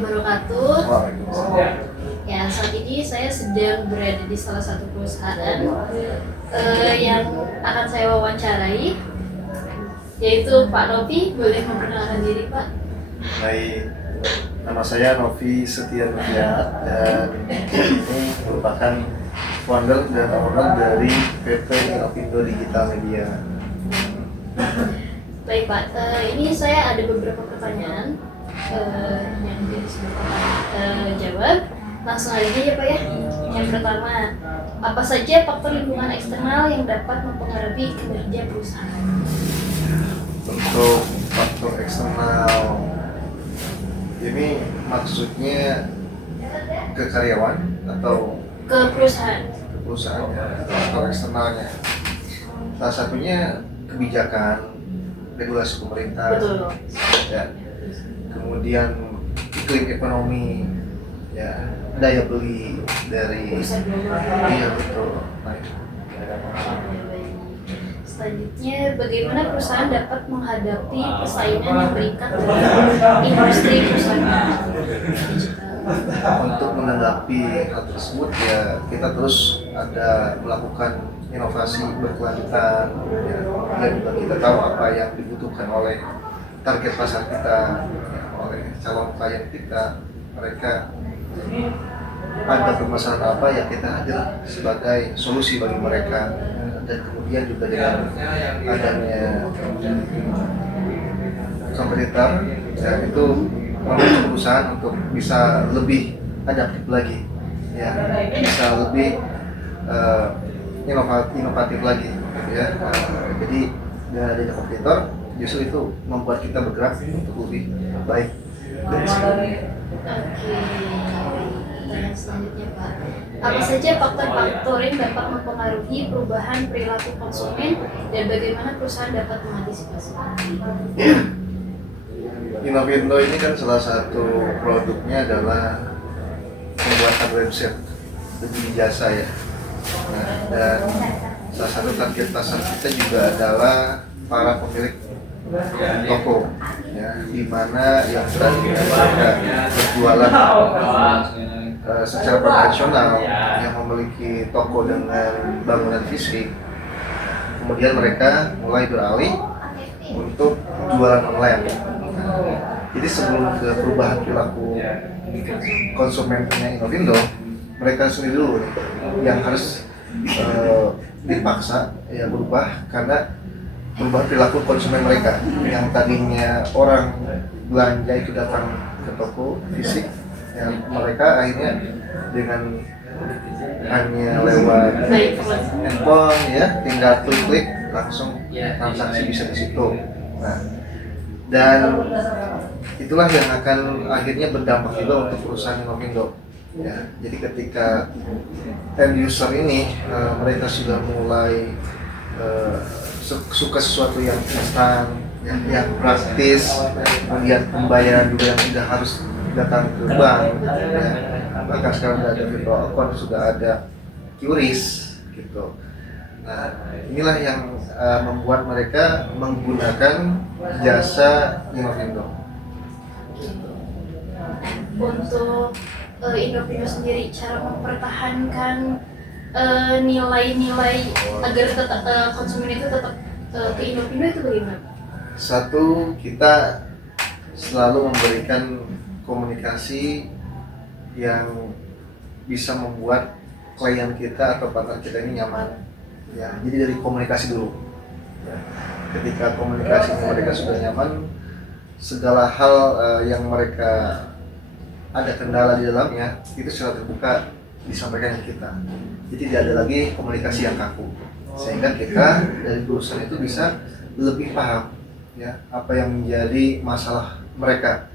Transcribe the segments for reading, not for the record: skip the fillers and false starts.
warahmatullahi wabarakatuh. Waalaikumsalam. Ya, saat ini saya sedang berada di salah satu perusahaan yang akan saya wawancarai, yaitu Pak Novi. Boleh memperkenalkan diri, Pak? Baik, nama saya Novi Setia Nugiat dan ini merupakan founder dan owner dari PT Inovindo Digital Media. Baik, Pak. Ini saya ada beberapa pertanyaan yang bisa Bapak jawab. Langsung aja ya, Pak ya. Yang pertama, apa saja faktor lingkungan eksternal yang dapat mempengaruhi kinerja perusahaan? Untuk faktor eksternal ini maksudnya ke karyawan atau Ke perusahaan. ke perusahaan ya, faktor eksternalnya. Salah satunya kebijakan, regulasi pemerintah, Betul. ya. Kemudian iklim ekonomi, ya, daya beli dari Pusat global. iya betul. Nah, Selanjutnya, bagaimana perusahaan dapat menghadapi persaingan yang meningkat dalam industri perusahaan digital? untuk menanggapi hal tersebut ya kita terus ada melakukan inovasi berkelanjutan ya, dan juga kita tahu apa yang dibutuhkan oleh target pasar kita, ya, oleh calon klien kita. Mereka ada permasalahan apa yang kita hadir sebagai solusi bagi mereka, dan kemudian juga dengan adanya kompetitor ya itu membantu perusahaan untuk bisa lebih adaptif lagi ya, bisa lebih inovatif lagi ya. Jadi dengan adanya kompetitor justru itu membuat kita bergerak untuk lebih baik dari sebelumnya. Oke, pertanyaan selanjutnya, Pak. Apa saja faktor-faktor yang dapat mempengaruhi perubahan perilaku konsumen dan bagaimana perusahaan dapat mengantisipasi? Inovindo ini kan salah satu produknya adalah pembuatan website lebih jasa ya. Nah, dan salah satu target pasar kita juga adalah para pemilik toko ya, di mana yang tadinya mereka berjualan secara konvensional yang memiliki toko dengan bangunan fisik, kemudian mereka mulai beralih untuk jualan online. Jadi sebelum ke perubahan perilaku konsumennya Inovindo, mereka sendiri dulu yang harus dipaksa ya berubah, karena perubahan perilaku konsumen mereka yang tadinya orang belanja itu datang ke toko fisik, yang mereka akhirnya dengan hanya lewat handphone ya, tinggal klik langsung transaksi bisa di situ. Nah, dan itulah yang akan akhirnya berdampak juga untuk perusahaan Inovindo ya. Jadi ketika end user ini mereka sudah mulai suka sesuatu yang instan, yang praktis, kemudian pembayaran juga yang tidak harus datang ke bank ya. Bahkan sekarang sudah ada virtual account, sudah ada QRIS gitu. Nah, inilah yang membuat mereka menggunakan jasa Inovindo. Untuk Inovindo sendiri, cara mempertahankan nilai-nilai agar tetap konsumen itu tetap ke Inovindo itu bagaimana? Satu, kita selalu memberikan komunikasi yang bisa membuat klien kita atau partner kita ini nyaman. Ya, jadi dari komunikasi dulu. Ya, ketika komunikasi mereka sudah nyaman, segala hal yang mereka ada kendala di dalamnya itu secara terbuka disampaikan ke kita. Jadi tidak ada lagi komunikasi yang kaku, sehingga kita dari perusahaan itu bisa lebih paham ya apa yang menjadi masalah mereka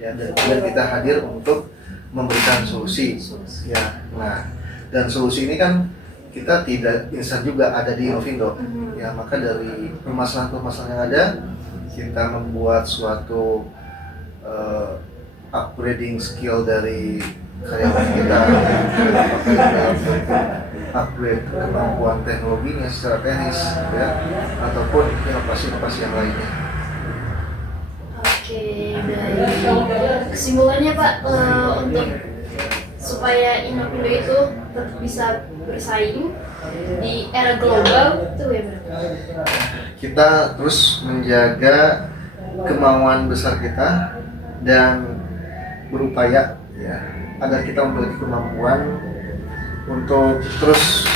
ya, dan kemudian kita hadir untuk memberikan solusi ya. Nah, dan solusi ini kan kita tidak instan juga ada di Inovindo ya, maka dari permasalahan-permasalahan yang ada kita membuat suatu upgrading skill dari karyawan kita, upgrade kemampuan teknologinya secara teknis ya, ataupun inovasi-inovasi yang lainnya. Oke, Oke, baik. Kesimpulannya Pak, untuk supaya Indopindo itu tetap bisa bersaing di era global itu ya benar. Kita terus menjaga kemauan besar kita dan berupaya ya agar kita memiliki kemampuan untuk terus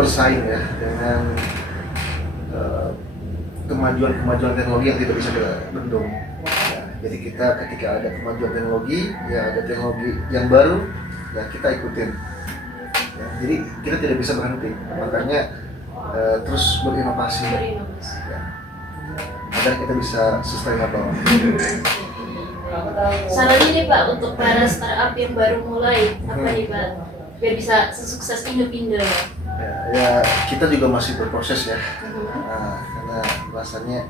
bersaing ya dengan kemajuan teknologi yang tidak bisa dibendung. Ya, jadi kita ketika ada kemajuan teknologi, ya ada teknologi yang baru, ya kita ikutin. Ya, jadi kita tidak bisa berhenti, makanya terus berinovasi, ya, agar kita bisa sustainable. Sarannya nih Pak untuk para startup yang baru mulai apa nih Pak? Biar bisa sesukses Indopindo ya. Ya, kita juga masih berproses ya. Nah, karena rasanya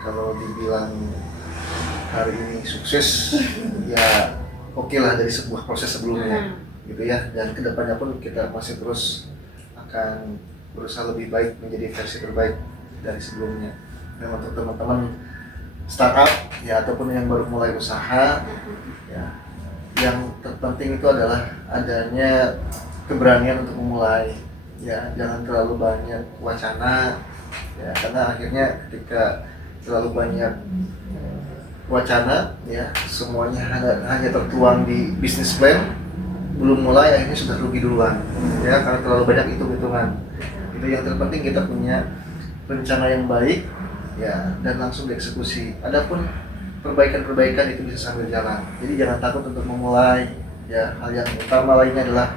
kalau dibilang hari ini sukses, ya oke lah dari sebuah proses sebelumnya, gitu ya. Dan kedepannya pun kita masih terus akan berusaha lebih baik menjadi versi terbaik dari sebelumnya. Dan untuk teman-teman startup ya ataupun yang baru mulai usaha, ya, yang terpenting itu adalah adanya keberanian untuk memulai. Ya, jangan terlalu banyak wacana ya, karena akhirnya ketika terlalu banyak wacana ya semuanya hanya tertuang di bisnis plan, belum mulai akhirnya sudah rugi duluan ya, karena terlalu banyak hitung-hitungan. Itu yang terpenting kita punya rencana yang baik ya dan langsung dieksekusi. Adapun perbaikan-perbaikan itu bisa sambil jalan, jadi jangan takut untuk memulai ya. Hal yang utama lainnya adalah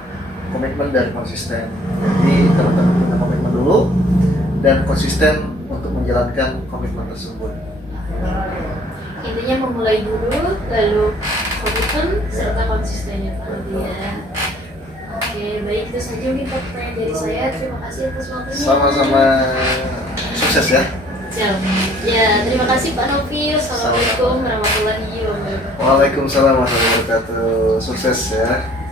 komitmen dan konsisten. Jadi teman-teman punya komitmen dulu dan konsisten untuk menjalankan komitmen tersebut. Intinya memulai dulu, lalu komitmen serta konsistennya tadi ya. Oke, baik itu saja mungkin pertanyaan dari saya. Terima kasih atas waktunya. Sama-sama, sukses ya. Siap. Ya, terima kasih Pak Novi. Assalamualaikum warahmatullahi wabarakatuh. Waalaikumsalam warahmatullahi wabarakatuh. Sukses ya.